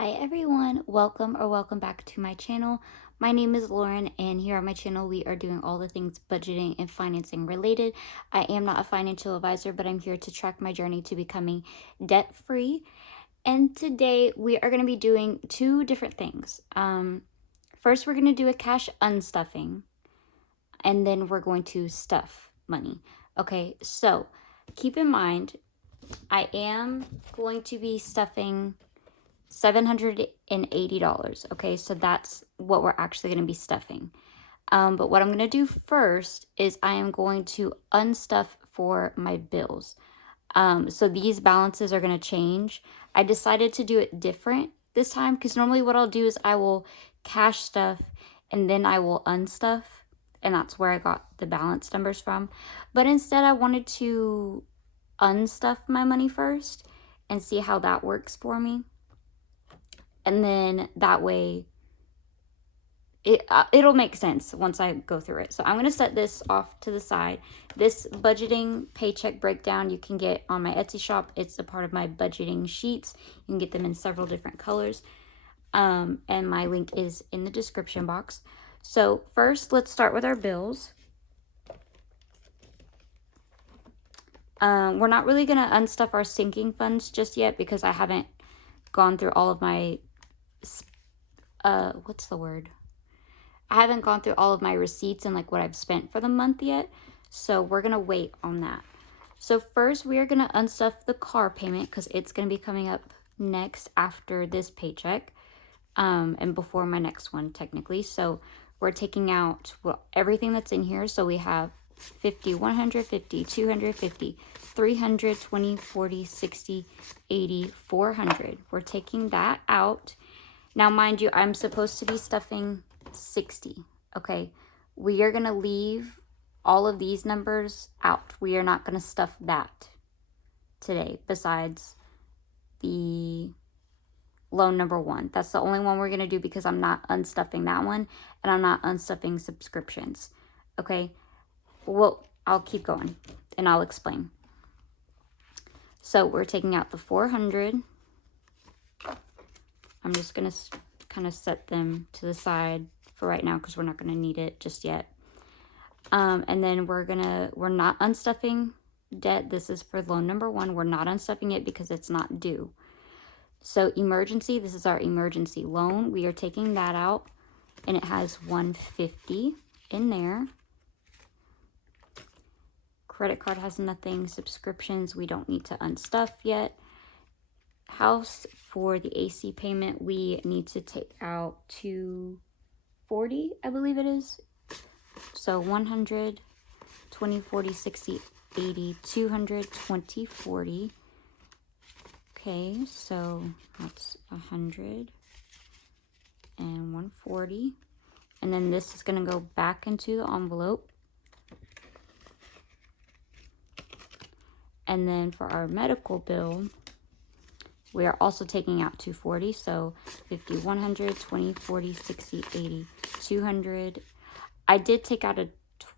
Hi everyone, welcome back to my channel. My name is Lauren, and here on my channel we are doing all the things budgeting and financing related. I am not a financial advisor, but I'm here to track my journey to becoming debt free. And today we are going to be doing two different things. First we're going to do a cash unstuffing, and then we're going to stuff money. Okay, so keep in mind I am going to be stuffing $780. Okay, so that's what we're actually going to be stuffing. But what I'm going to do first is I am going to unstuff for my bills. So these balances are going to change. I decided to do it different this time because normally what I'll do is I will cash stuff and then I will unstuff. And that's where I got the balance numbers from. But instead I wanted to unstuff my money first and see how that works for me. And then that way it'll make sense once I go through it. So I'm going to set this off to the side. This budgeting paycheck breakdown you can get on my Etsy shop. It's a part of my budgeting sheets. You can get them in several different colors. And my link is in the description box. So first, let's start with our bills. We're not really going to unstuff our sinking funds just yet because I haven't gone through all of my what's the word? I haven't gone through all of my receipts and like what I've spent for the month yet. So we're going to wait on that. So first we are going to unstuff the car payment because it's going to be coming up next after this paycheck. And before my next one technically. So we're taking out everything that's in here. So we have 50, 150, 250, 300, 20, 40, 60, 80, 400. We're taking that out. Now, mind you, I'm supposed to be stuffing 60, okay? We are going to leave all of these numbers out. We are not going to stuff that today besides the loan number 1. That's the only one we're going to do because I'm not unstuffing that one and I'm not unstuffing subscriptions, okay? Well, I'll keep going and I'll explain. So we're taking out the 400. I'm just going to kind of set them to the side for right now because we're not going to need it just yet. And then we're not unstuffing debt. This is for loan number 1. We're not unstuffing it because it's not due. So emergency, this is our emergency loan. We are taking that out and it has 150 in there. Credit card has nothing. Subscriptions, we don't need to unstuff yet. House, for the AC payment, we need to take out 240, I believe it is. So 100, 20, 40, 60, 80, 200, 20, 40. Okay, so that's 100 and 140. And then this is going to go back into the envelope. And then for our medical bill, we are also taking out 240, so 50, 100, 20, 40, 60, 80, 200. I did take out a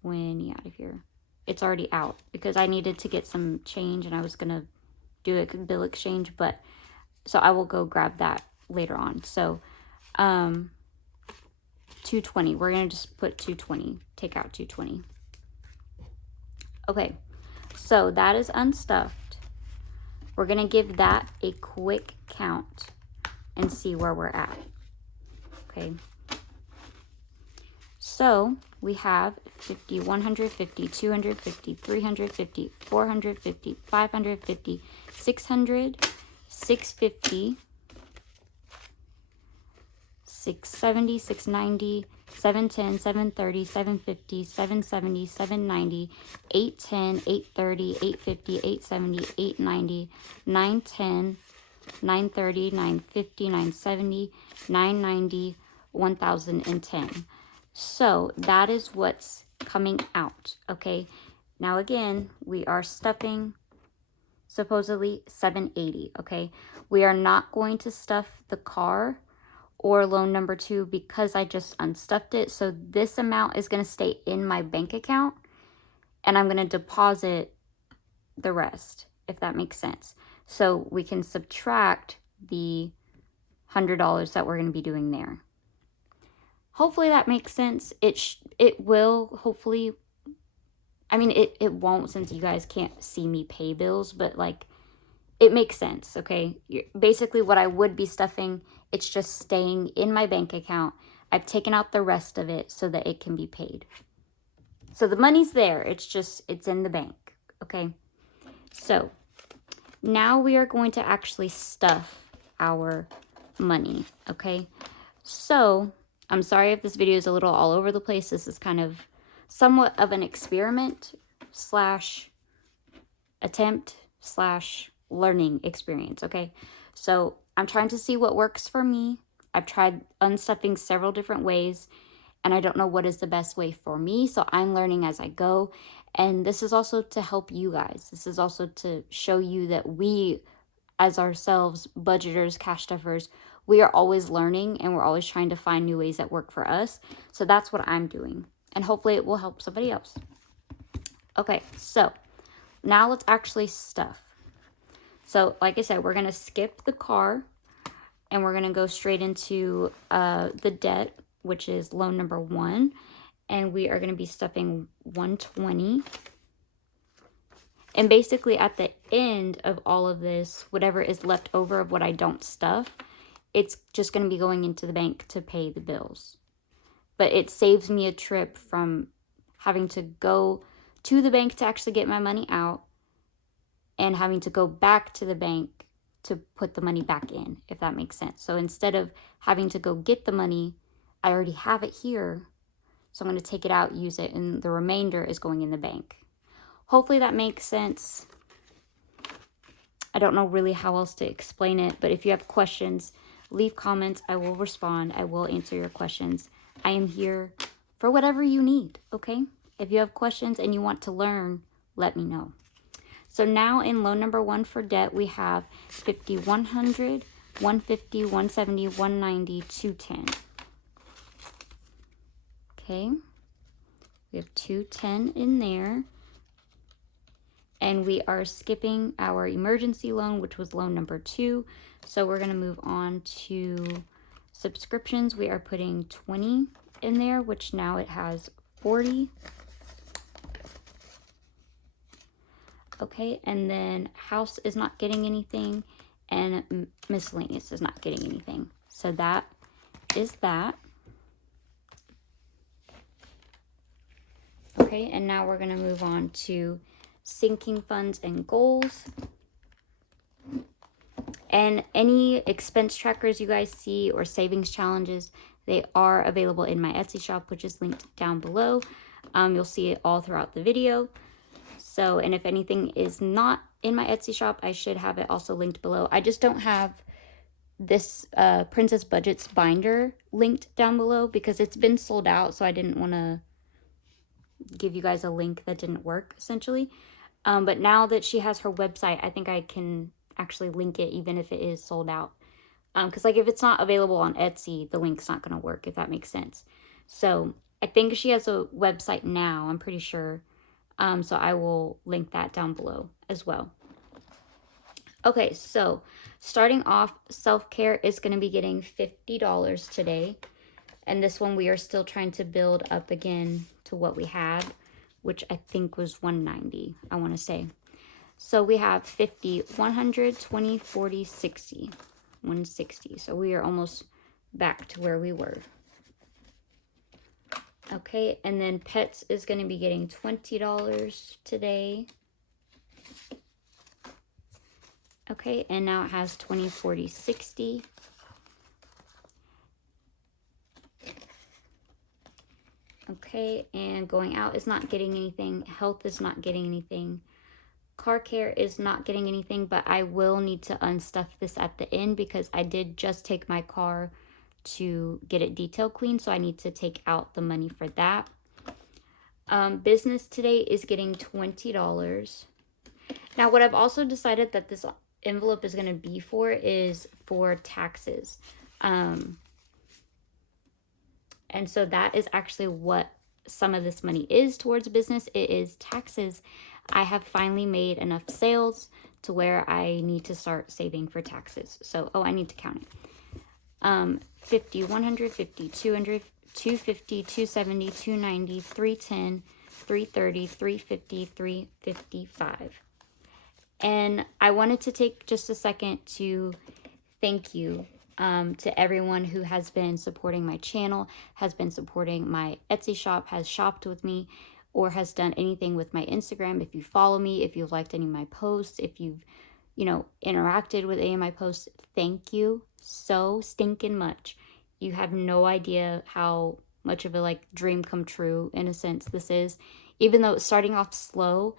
20 out of here. It's already out because I needed to get some change and I was going to do a bill exchange, but so I will go grab that later on. So 220. We're going to just put 220. Take out 220. Okay, so that is unstuffed. We're going to give that a quick count and see where we're at. Okay. So we have 50, 150, 250, 350, 450, 550, 600, 650, 670, 690, 710, 730, 750, 770, 790, 810, 830, 850, 870, 890, 910, 930, 950, 970, 990, 1010. So that is what's coming out, okay? Now again, we are stuffing supposedly 780, okay? We are not going to stuff the car or loan number 2 because I just unstuffed it. So this amount is going to stay in my bank account and I'm going to deposit the rest, if that makes sense. So we can subtract the $100 that we're going to be doing there. Hopefully that makes sense. It will, hopefully. I mean, it won't, since you guys can't see me pay bills, but like, it makes sense, okay? Basically, what I would be stuffing, it's just staying in my bank account. I've taken out the rest of it so that it can be paid. So the money's there. It's in the bank, okay? So now we are going to actually stuff our money, okay? So I'm sorry if this video is a little all over the place. This is kind of somewhat of an experiment slash attempt slash learning experience, okay? So I'm trying to see what works for me. I've tried unstuffing several different ways, and I don't know what is the best way for me, so I'm learning as I go. And this is also to help you guys. This is also to show you that we, as ourselves, budgeters, cash stuffers, we are always learning, and we're always trying to find new ways that work for us. So that's what I'm doing, and hopefully it will help somebody else. Okay, so now let's actually stuff. So like I said, we're going to skip the car, and we're going to go straight into the debt, which is loan number 1. And we are going to be stuffing $120. And basically at the end of all of this, whatever is left over of what I don't stuff, it's just going to be going into the bank to pay the bills. But it saves me a trip from having to go to the bank to actually get my money out, and having to go back to the bank to put the money back in, if that makes sense. So instead of having to go get the money, I already have it here. So I'm going to take it out, use it, and the remainder is going in the bank. Hopefully that makes sense. I don't know really how else to explain it, but if you have questions, leave comments. I will respond. I will answer your questions. I am here for whatever you need, okay? If you have questions and you want to learn, let me know. So now in loan number 1 for debt, we have $50, $100, $150, $170, $190, $210. Okay, we have $210 in there. And we are skipping our emergency loan, which was loan number 2. So we're going to move on to subscriptions. We are putting $20 in there, which now it has $40. Okay, and then house is not getting anything, and miscellaneous is not getting anything. So that is that. Okay, and now we're going to move on to sinking funds and goals. And any expense trackers you guys see or savings challenges, they are available in my Etsy shop, which is linked down below. You'll see it all throughout the video. So, and if anything is not in my Etsy shop, I should have it also linked below. I just don't have this Princess Budgets binder linked down below because it's been sold out. So I didn't want to give you guys a link that didn't work, essentially. But now that she has her website, I think I can actually link it even if it is sold out. Because like if it's not available on Etsy, the link's not going to work, if that makes sense. So I think she has a website now, I'm pretty sure. So I will link that down below as well. Okay, so starting off, self-care is going to be getting $50 today. And this one we are still trying to build up again to what we had, which I think was $190, I want to say. So we have 50, 100, 20, 40, 60, 160. So we are almost back to where we were. Okay, and then pets is going to be getting $20 today. Okay, and now it has 20, 40, 60. Okay, and going out is not getting anything. Health is not getting anything. Car care is not getting anything, but I will need to unstuff this at the end because I did just take my car to get it detail cleaned, so I need to take out the money for that. Business today is getting $20. Now, what I've also decided that this envelope is going to be for is for taxes. And so that is actually what some of this money is towards business. It is taxes. I have finally made enough sales to where I need to start saving for taxes. So, oh, I need to count it. 50, 150, 200, 250, 270, 290, 310, 330, 350, 355. And I wanted to take just a second to thank you to everyone who has been supporting my channel, has been supporting my Etsy shop, has shopped with me, or has done anything with my Instagram. If you follow me, if you've liked any of my posts, if you've, interacted with any of my posts, thank you so stinking much. You have no idea how much of a dream come true in a sense this is. Even though it's starting off slow,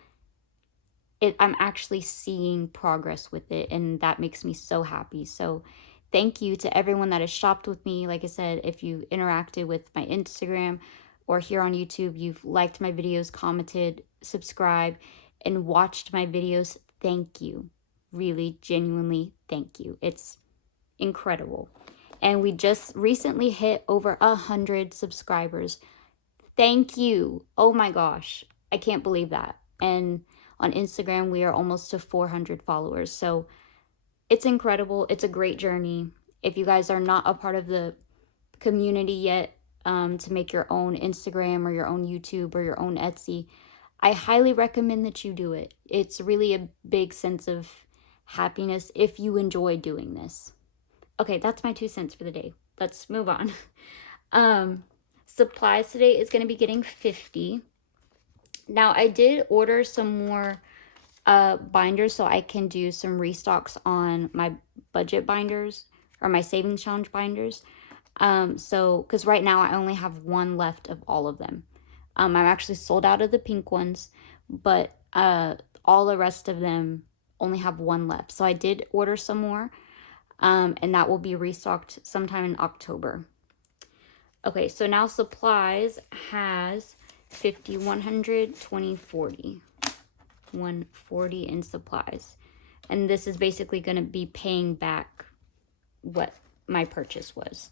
I'm actually seeing progress with it, and that makes me so happy. So thank you to everyone that has shopped with me. Like I said, if you interacted with my Instagram or here on YouTube, you've liked my videos, commented, subscribed, and watched my videos, thank you. Really, genuinely, thank you. It's incredible. And we just recently hit over 100 subscribers. Thank you. Oh my gosh. I can't believe that. And on Instagram, we are almost to 400 followers. So it's incredible. It's a great journey. If you guys are not a part of the community yet, to make your own Instagram or your own YouTube or your own Etsy, I highly recommend that you do it. It's really a big sense of happiness if you enjoy doing this. Okay, that's my 2 cents for the day. Let's move on. Supplies today is going to be getting 50. Now, I did order some more binders so I can do some restocks on my budget binders or my savings challenge binders. Because right now I only have one left of all of them. I'm actually sold out of the pink ones, but all the rest of them only have one left. So I did order some more, and that will be restocked sometime in October. Okay, so now supplies has 50, 100, 20, 40. 140 in supplies. And this is basically going to be paying back what my purchase was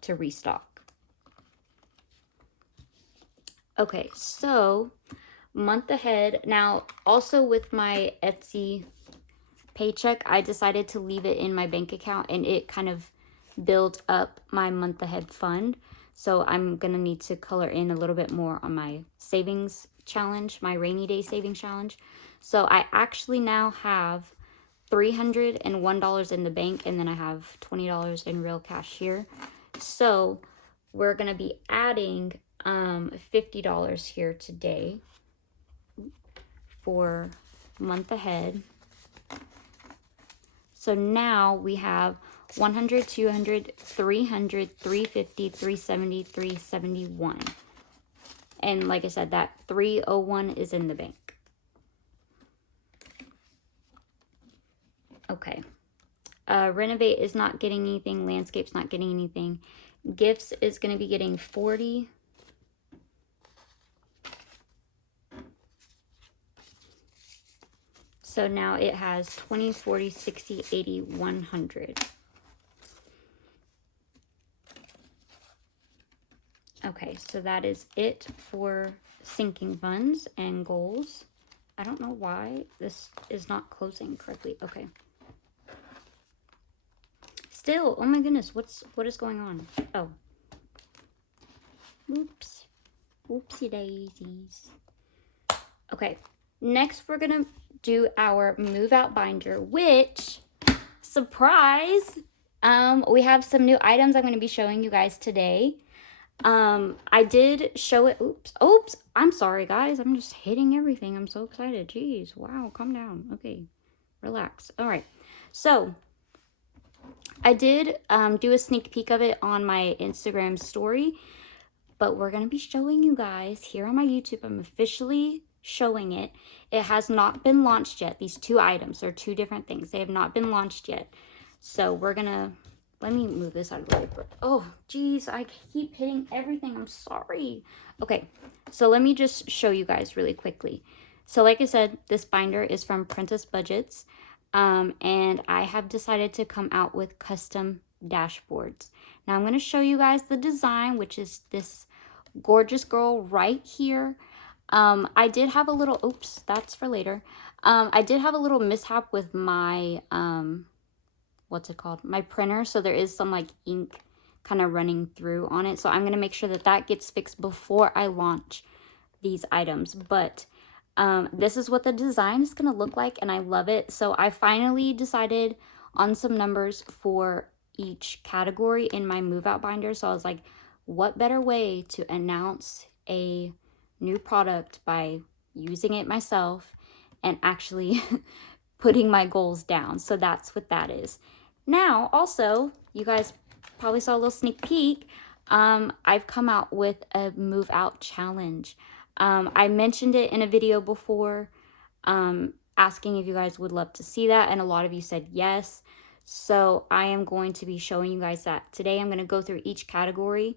to restock. Okay, so month ahead. Now, also with my Etsy paycheck, I decided to leave it in my bank account, and it kind of built up my month ahead fund. So I'm going to need to color in a little bit more on my savings challenge, my rainy day savings challenge. So I actually now have $301 in the bank, and then I have $20 in real cash here. So we're going to be adding $50 here today for month ahead. So now we have 100, 200, 300, 350, 370, 371. And like I said, that 301 is in the bank. Okay. Renovate is not getting anything. Landscape's not getting anything. Gifts is going to be getting 40. So now it has 20, 40, 60, 80, 100. Okay, so that is it for sinking funds and goals. I don't know why this is not closing correctly. Okay. Still, oh my goodness, what is going on? Oh. Oops. Oopsie daisies. Okay, next we're gonna do our move out binder, which, surprise, we have some new items I'm gonna be showing you guys today. I did show it. Oops. I'm sorry, guys. I'm just hitting everything. I'm so excited. Jeez. Wow. Calm down. Okay. Relax. All right. So I did do a sneak peek of it on my Instagram story, but we're going to be showing you guys here on my YouTube. I'm officially showing it. It has not been launched yet. These two items are two different things. They have not been launched yet. So we're going to, let me move this out of the way. Oh, geez, I keep hitting everything. I'm sorry. Okay, so let me just show you guys really quickly. So like I said, this binder is from Princess Budgets. And I have decided to come out with custom dashboards. Now I'm going to show you guys the design, which is this gorgeous girl right here. I did have a little, oops, that's for later. I did have a little mishap with my, what's it called? My printer. So there is some like ink kind of running through on it. So I'm going to make sure that that gets fixed before I launch these items. But this is what the design is going to look like, and I love it. So I finally decided on some numbers for each category in my move out binder. So I was like, what better way to announce a new product by using it myself and actually putting my goals down. So that's what that is. Now, also, you guys probably saw a little sneak peek. I've come out with a move out challenge. I mentioned it in a video before, asking if you guys would love to see that, and a lot of you said yes. So I am going to be showing you guys that today. I'm going to go through each category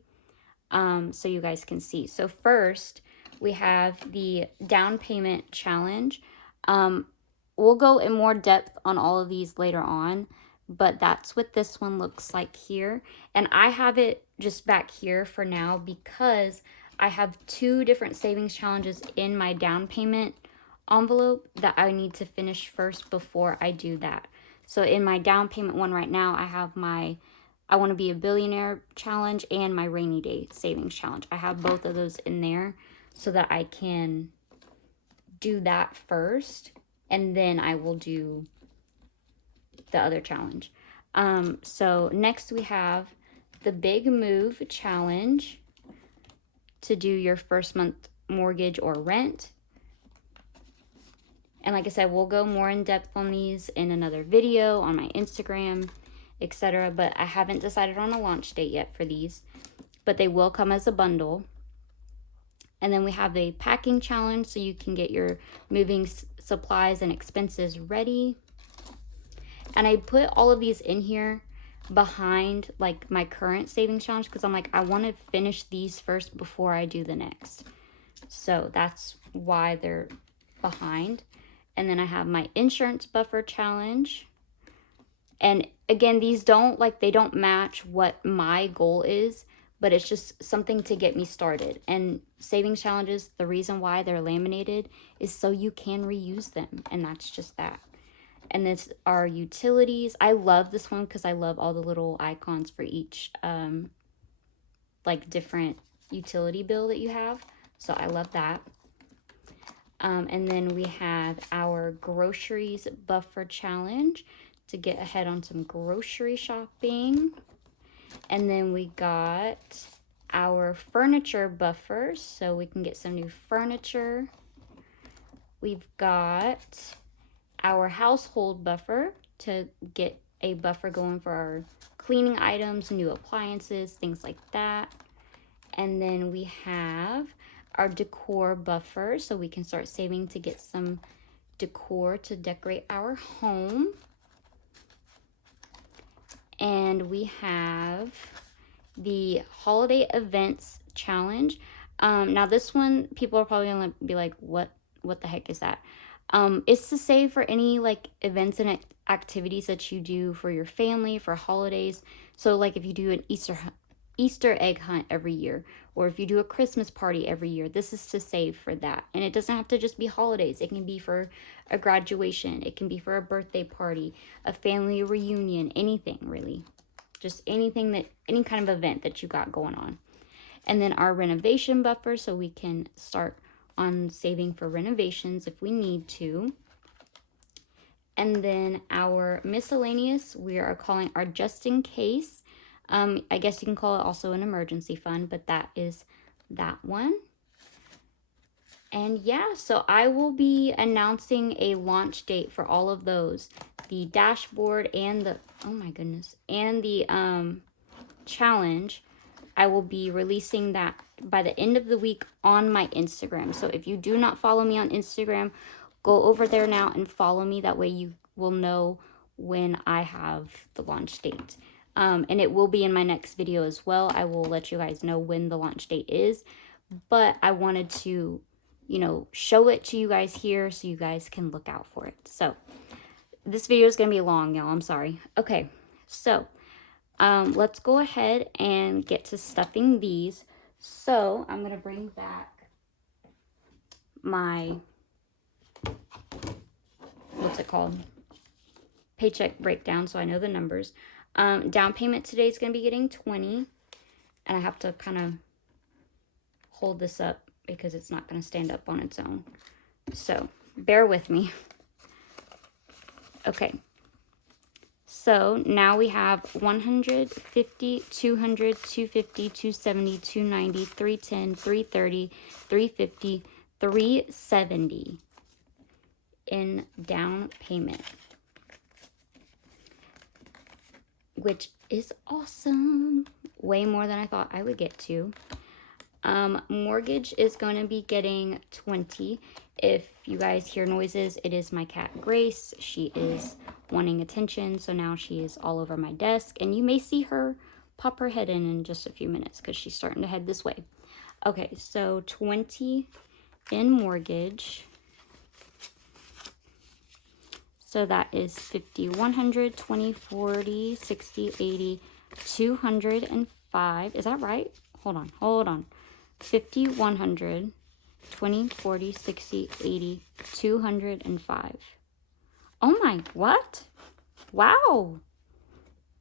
so you guys can see. So first, we have the down payment challenge. We'll go in more depth on all of these later on, but that's what this one looks like here. And I have it just back here for now because I have 2 different savings challenges in my down payment envelope that I need to finish first before I do that. So in my down payment one right now, I have my I want to be a billionaire challenge and my rainy day savings challenge. I have both of those in there so that I can do that first, and then I will do the other challenge. So next we have the big move challenge to do your first month mortgage or rent. And like I said, we'll go more in depth on these in another video on my Instagram, etc. But I haven't decided on a launch date yet for these, but they will come as a bundle. And then we have the packing challenge, so you can get your moving supplies and expenses ready. And I put all of these in here behind like my current savings challenge because I'm like, I want to finish these first before I do the next. So that's why they're behind. And then I have my insurance buffer challenge. And again, these they don't match what my goal is, but it's just something to get me started. And savings challenges, the reason why they're laminated is so you can reuse them. And that's just that. And this are utilities. I love this one because I love all the little icons for each like different utility bill that you have. So I love that. And then we have our groceries buffer challenge to get ahead on some grocery shopping. And then we got our furniture buffers so we can get some new furniture. We've got our household buffer to get a buffer going for our cleaning items, new appliances, things like that. And then we have our decor buffer so we can start saving to get some decor to decorate our home. And we have the holiday events challenge. Now this one, people are probably gonna be like, what the heck is that? It's to save for any like events and activities that you do for your family, for holidays. So like if you do an Easter egg hunt every year, or if you do a Christmas party every year, this is to save for that. And it doesn't have to just be holidays. It can be for a graduation. It can be for a birthday party, a family reunion, anything really. Just anything any kind of event that you got going on. And then our renovation buffer, so we can start on saving for renovations if we need to. And then our miscellaneous, we are calling our just in case. I guess you can call it also an emergency fund, but that is that one. And yeah, so I will be announcing a launch date for all of those. The dashboard and the, oh my goodness, and the challenge. I will be releasing that by the end of the week on my Instagram. So if you do not follow me on Instagram, go over there now and follow me. That way you will know when I have the launch date. And it will be in my next video as well. I will let you guys know when the launch date is. But I wanted to, show it to you guys here so you guys can look out for it. So this video is going to be long, y'all. I'm sorry. Okay, so let's go ahead and get to stuffing these. So I'm going to bring back my, what's it called? Paycheck Breakdown, so I know the numbers. Down payment today is going to be getting 20. And I have to kind of hold this up because it's not going to stand up on its own. So bear with me. Okay. So now we have 150, 200, 250, 270, 290, 310, 330, 350, 370 in down payment, which is awesome. Way more than I thought I would get to. Mortgage is going to be getting 20. If you guys hear noises, it is my cat Grace. She is wanting attention, so now she is all over my desk, and you may see her pop her head in just a few minutes because she's starting to head this way. Okay, so 20 in mortgage. So that is 50, 100, 20, 40, 60, 80, 205. Is that right? Hold on. 50, 100, 20, 40, 60, 80, 205. Oh my, what? Wow.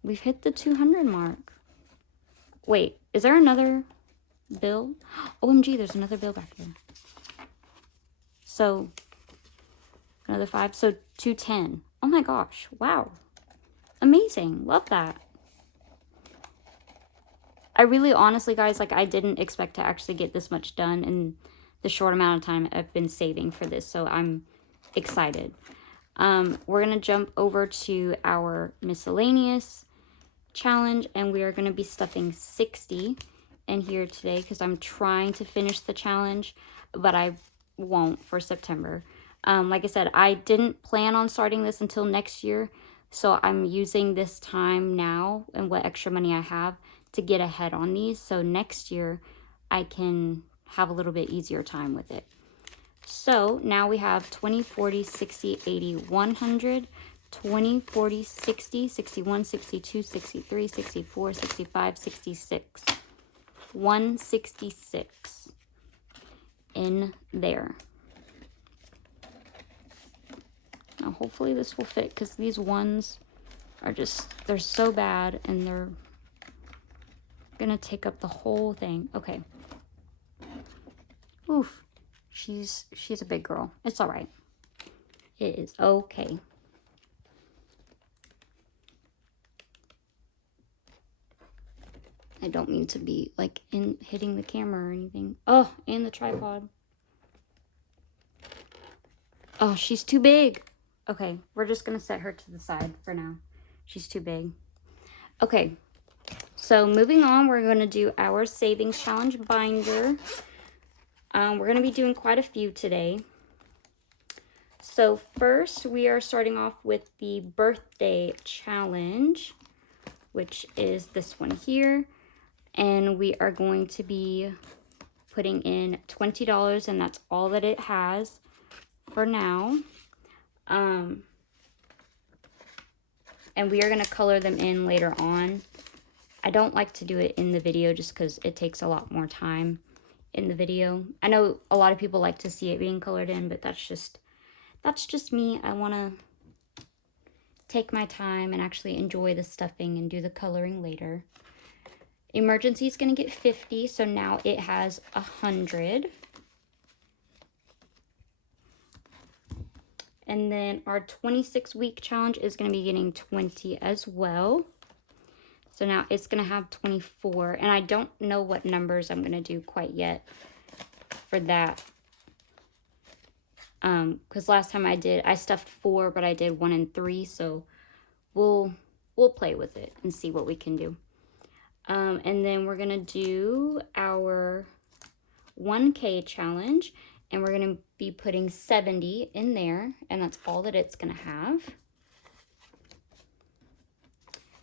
We've hit the 200 mark. Wait, is there another bill? OMG, there's another bill back here. So, another 5. So, 210. Oh my gosh. Wow. Amazing. Love that. I really, honestly, guys, like, I didn't expect to actually get this much done in the short amount of time I've been saving for this. So, I'm excited. We're going to jump over to our miscellaneous challenge, and we are going to be stuffing 60 in here today because I'm trying to finish the challenge, but I won't for September. Like I said, I didn't plan on starting this until next year, so I'm using this time now and what extra money I have to get ahead on these, so next year I can have a little bit easier time with it. So now we have 20, 40, 60, 80, 100, 20, 40, 60, 61, 62, 63, 64, 65, 66. 166 in there. Now hopefully this will fit because these ones are just, they're so bad and they're gonna take up the whole thing. Okay. Oof. She's a big girl. It's all right. It is okay. I don't mean to be like hitting the camera or anything. Oh, and the tripod. Oh, she's too big. Okay, we're just gonna set her to the side for now. She's too big. Okay, so moving on, we're gonna do our savings challenge binder. We're gonna be doing quite a few today. So first, we are starting off with the birthday challenge, which is this one here. And we are going to be putting in $20, and that's all that it has for now. And we are going to color them in later on. I don't like to do it in the video just because it takes a lot more time in the video. I know a lot of people like to see it being colored in, but that's just me. I want to take my time and actually enjoy the stuffing and do the coloring later. Emergency is going to get 50, so now it has 100. And then our 26-week challenge is going to be getting 20 as well. So now it's going to have 24. And I don't know what numbers I'm going to do quite yet for that. Because last time I stuffed 4, but I did 1 and 3. So we'll play with it and see what we can do. And then we're going to do our 1K challenge, and we're going to be putting 70 in there, and that's all that it's going to have.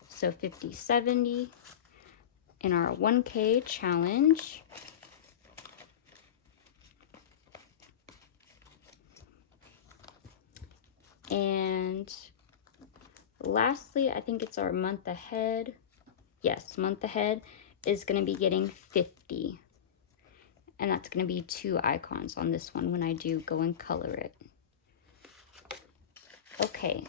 So 50, 70 in our 1K challenge. And lastly, I think it's our month ahead. Yes, month ahead is going to be getting 50. And that's going to be 2 icons on this one when I do go and color it. Okay,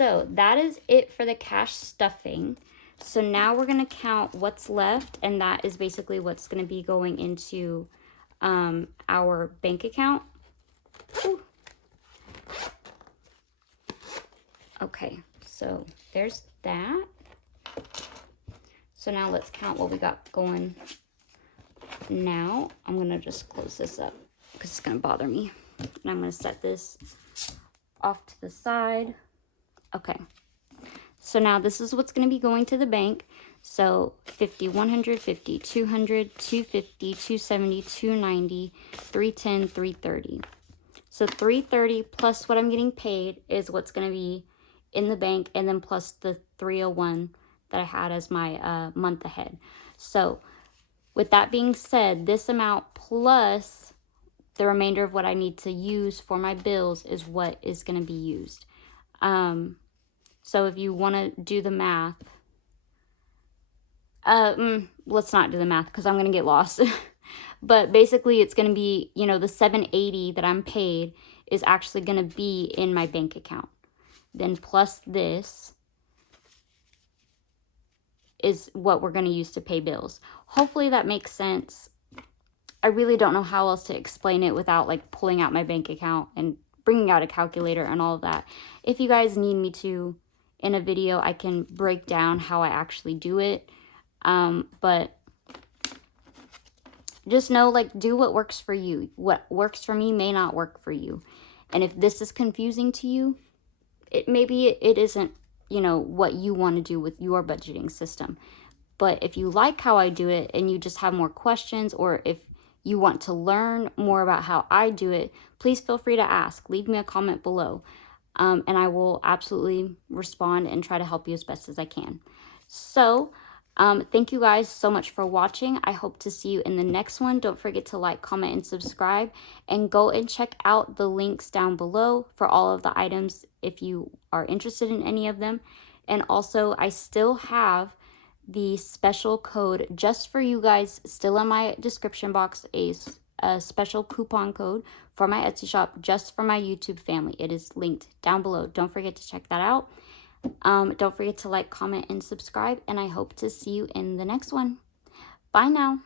So that is it for the cash stuffing. So now we're going to count what's left, and that is basically what's going to be going into our bank account. Ooh. Okay, so there's that. So now let's count what we got going. Now I'm going to just close this up because it's going to bother me. And I'm going to set this off to the side. Okay. So now this is what's going to be going to the bank. So 50, 100, 50, 200, 250, 270, 290, 310, 330. So 330 plus what I'm getting paid is what's going to be in the bank, and then plus the 301 that I had as my month ahead. So with that being said, this amount plus the remainder of what I need to use for my bills is what is going to be used. So if you want to do the math, let's not do the math because I'm going to get lost. But basically it's going to be, you know, the $780 that I'm paid is actually going to be in my bank account. Then plus this is what we're going to use to pay bills. Hopefully that makes sense. I really don't know how else to explain it without like pulling out my bank account and bringing out a calculator and all of that. If you guys need me to in a video, I can break down how I actually do it. But just know, like, do what works for you. What works for me may not work for you. And if this is confusing to you, maybe it isn't, you know, what you want to do with your budgeting system. But if you like how I do it and you just have more questions, or if you want to learn more about how I do it, please feel free to ask. Leave me a comment below. And I will absolutely respond and try to help you as best as I can. So, thank you guys so much for watching. I hope to see you in the next one. Don't forget to like, comment, and subscribe. And go and check out the links down below for all of the items if you are interested in any of them. And also, I still have the special code just for you guys, still in my description box, a special coupon code for my Etsy shop just for my YouTube family. It is linked down below. Don't forget to check that out. Don't forget to like, comment, and subscribe, and I hope to see you in the next one. Bye now.